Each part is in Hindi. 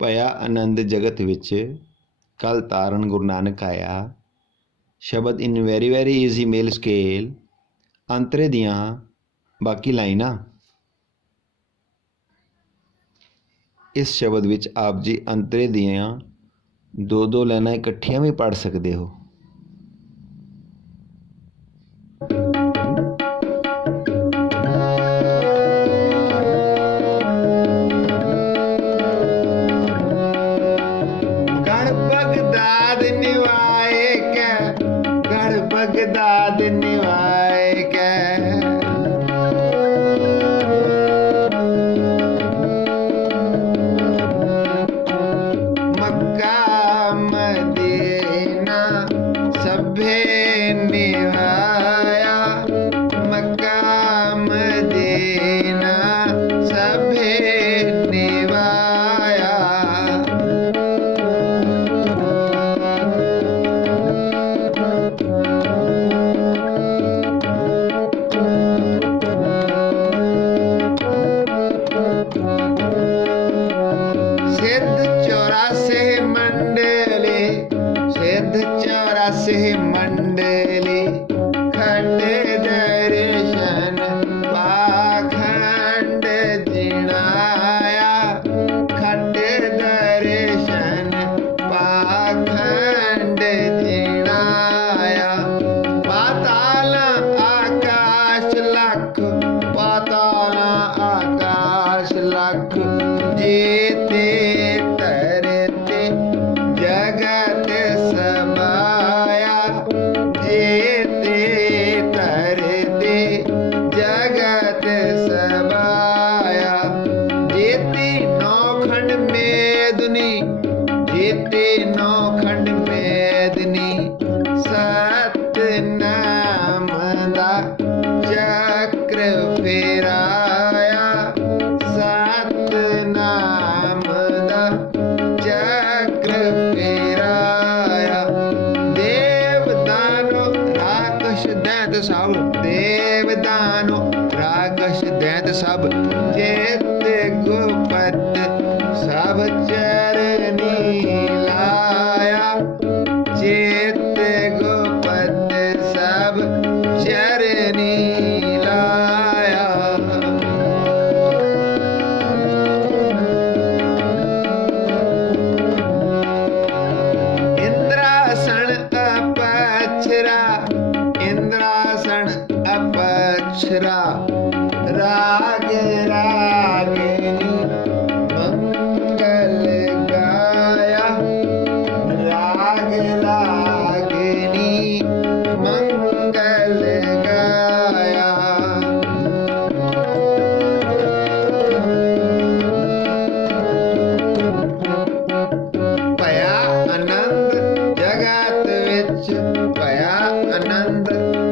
भया आनंद जगत विच, कल तारन गुरु नानक आया। शब्द in very very easy male scale. अंतरे दियां बाकी लाइनां। इस शब्द विच आप जी अंतरे दियां दो दो लाइनां इकट्ठियां भी पढ़ सकते हो। दाद निवाए के मक्का मदीना सभे निवाया, मक्का मदीना सभे निवाया। चौरासी मंडली खंड दर्शन पाखंड जिनाया, खंड दर्शन पाखंड जिनाया। पाताल आकाश लख, पाताल आकाश लख जेते तरते जगत समाया, जेते तरते जगत समाया। जेते नौखंड मेदनी, जेते नौखंड मेदनी सतनाम दा चक्र फेराया, सतनाम दा चक्र फेराया। देव दानो राक्षस दैत सब, देव दानो राक्षस दैत सब चेत गुपत सब चरनी लाया, चेत गुपत सब चरनी लाया। इंद्रासन अपक्षरा, इंद्रासन अपक्षरा राग रागिनी मंगल गाया, राग रागिनी मंगल गाया। भया आनंद जगत विच, भया आनंद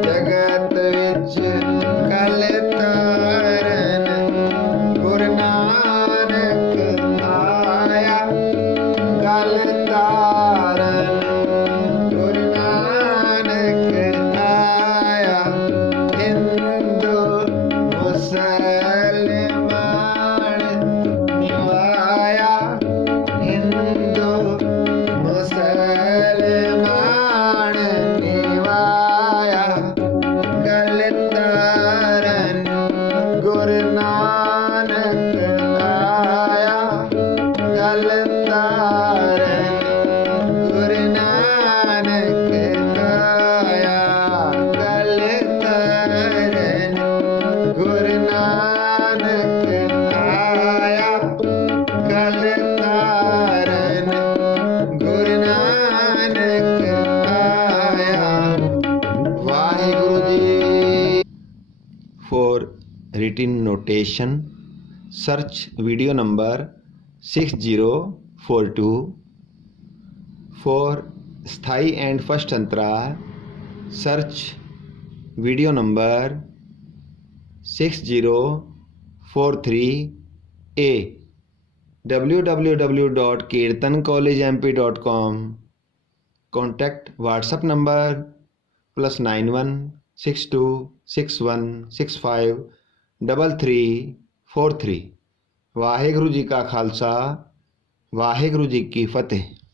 जगत विच कल तारन गुरु नानक आया, कल तारन गुरु नानक आया। हिंदू मुसलमान निवाया, हिंदू मुसलमान निवाया। कल तारन गुरु नानक आया, कल तारन गुरु नानक आया, कल तारन गुरु नानक आया, कल तारन गुरु नानक आया। Waheguru ji. For written notation, search video number 6042 for स्थाई and first Antara, search video number 6043A, www.kirtancollegemp.com, contact WhatsApp number +91 62 61 65 3343। Waheguru ji का खालसा, वाहिगुरू जी की फतेह।